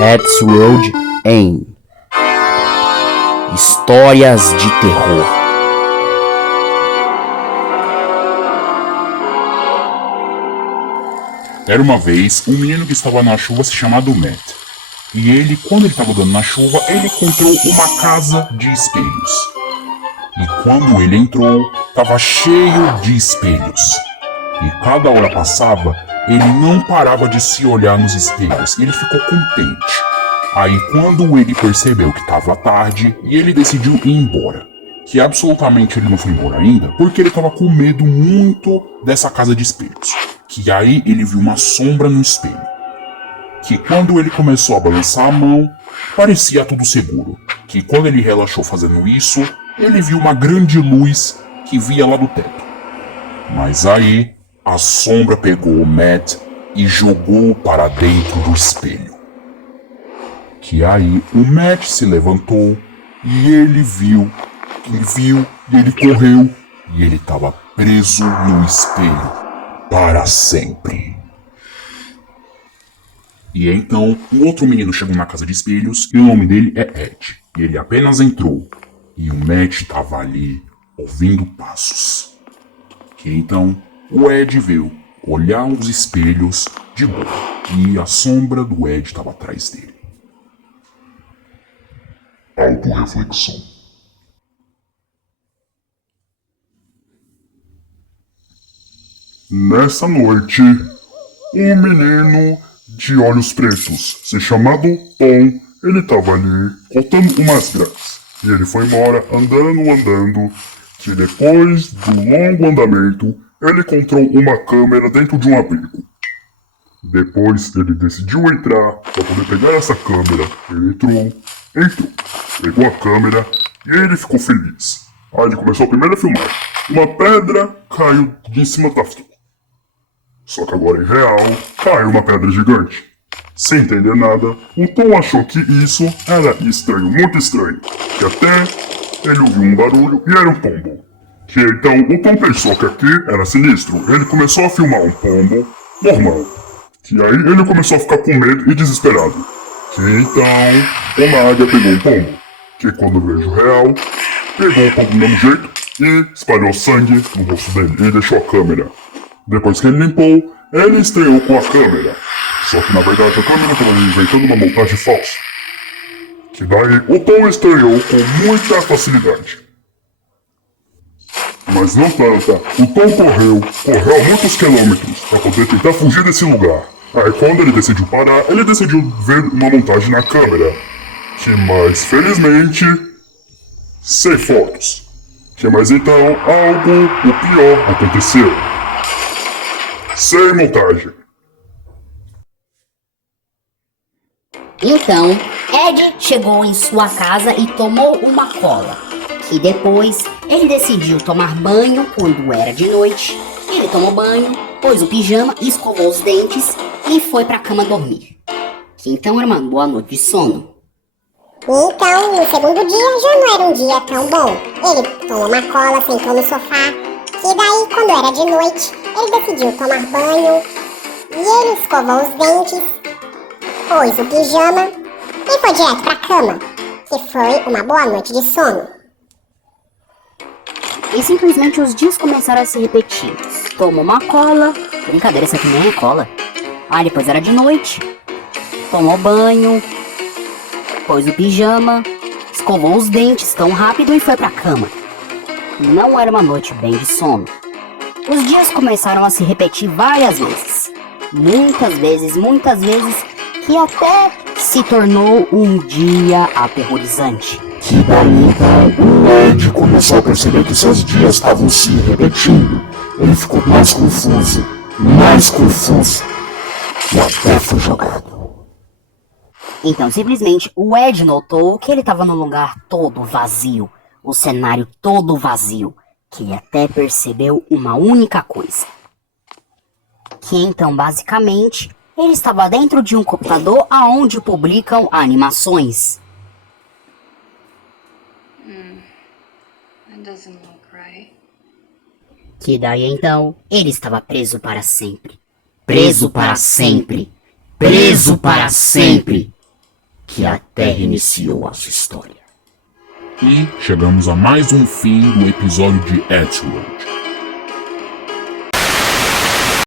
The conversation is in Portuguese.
Ed's World em Histórias de Terror. Era uma vez um menino que estava na chuva chamado Matt. E ele, quando ele estava andando na chuva, ele encontrou uma casa de espelhos. E quando ele entrou, estava cheio de espelhos. E cada hora passava, ele não parava de se olhar nos espelhos. Ele ficou contente. Aí quando ele percebeu que estava tarde, ele decidiu ir embora. Que absolutamente ele não foi embora ainda, porque ele estava com medo muito dessa casa de espelhos. Que aí ele viu uma sombra no espelho. Que quando ele começou a balançar a mão, parecia tudo seguro. Que quando ele relaxou fazendo isso, ele viu uma grande luz que via lá do teto. Mas aí, a sombra pegou o Matt e jogou para dentro do espelho. Que aí o Matt se levantou e ele viu, e ele correu e ele estava preso no espelho para sempre. E então, um outro menino chegou na casa de espelhos e o nome dele é Ed. E ele apenas entrou e o Matt estava ali ouvindo passos. Que então o Ed veio olhar os espelhos de boa e a sombra do Ed estava atrás dele. Autoreflexão. Nessa noite, um menino de olhos pretos, se chamado Tom, ele tava ali cortando umas grades. E ele foi embora, andando, que depois do longo andamento, ele encontrou uma câmera dentro de um abrigo. Depois ele decidiu entrar para poder pegar essa câmera. Ele entrou, pegou a câmera e ele ficou feliz. Aí ele começou a primeira filmagem. Uma pedra caiu de cima da flor. Só que agora em real, caiu uma pedra gigante. Sem entender nada, o Tom achou que isso era estranho, muito estranho. Que até ele ouviu um barulho e era um pombo. Que então o Tom pensou que aqui era sinistro. Ele começou a filmar um pombo normal. Que aí ele começou a ficar com medo e desesperado. Que então uma águia pegou um pombo. Que quando veio o real, pegou o pombo do mesmo jeito e espalhou sangue no rosto dele e deixou a câmera. Depois que ele limpou, ele estreou com a câmera. Só que na verdade a câmera estava inventando uma montagem falsa. Que daí o Tom estreou com muita facilidade. Mas não tanta, o Tom correu muitos quilômetros para poder tentar fugir desse lugar. Aí quando ele decidiu parar, ele decidiu ver uma montagem na câmera. Que mais felizmente, sem fotos. Que mais então o pior aconteceu. Sem montagem. Então, Ed chegou em sua casa e tomou uma cola. Que depois ele decidiu tomar banho quando era de noite. Ele tomou banho, pôs o pijama, escovou os dentes e foi pra cama dormir. Que então era uma boa noite de sono. Então, no segundo dia já não era um dia tão bom. Ele tomou uma cola, sentou no sofá. Que daí, quando era de noite, ele decidiu tomar banho. E ele escovou os dentes, pôs o pijama e foi direto pra cama. Que foi uma boa noite de sono. E simplesmente os dias começaram a se repetir. Tomou uma cola. Brincadeira, essa aqui nem é cola. Aí depois era de noite. Tomou banho. Pôs o pijama. Escovou os dentes tão rápido e foi pra cama. Não era uma noite bem de sono. Os dias começaram a se repetir várias vezes. Muitas vezes, que até se tornou um dia aterrorizante. Que daí então o Ed começou a perceber que seus dias estavam se repetindo. Ele ficou mais confuso, e até foi jogado. Então simplesmente o Ed notou que ele estava num lugar todo vazio. O cenário todo vazio. Que ele até percebeu uma única coisa. Que então basicamente ele estava dentro de um computador aonde publicam animações. That doesn't look right. Que daí então ele estava preso para sempre. Preso para sempre. preso para sempre, que a Terra iniciou a sua história. E chegamos a mais um fim do episódio de Edgeworld.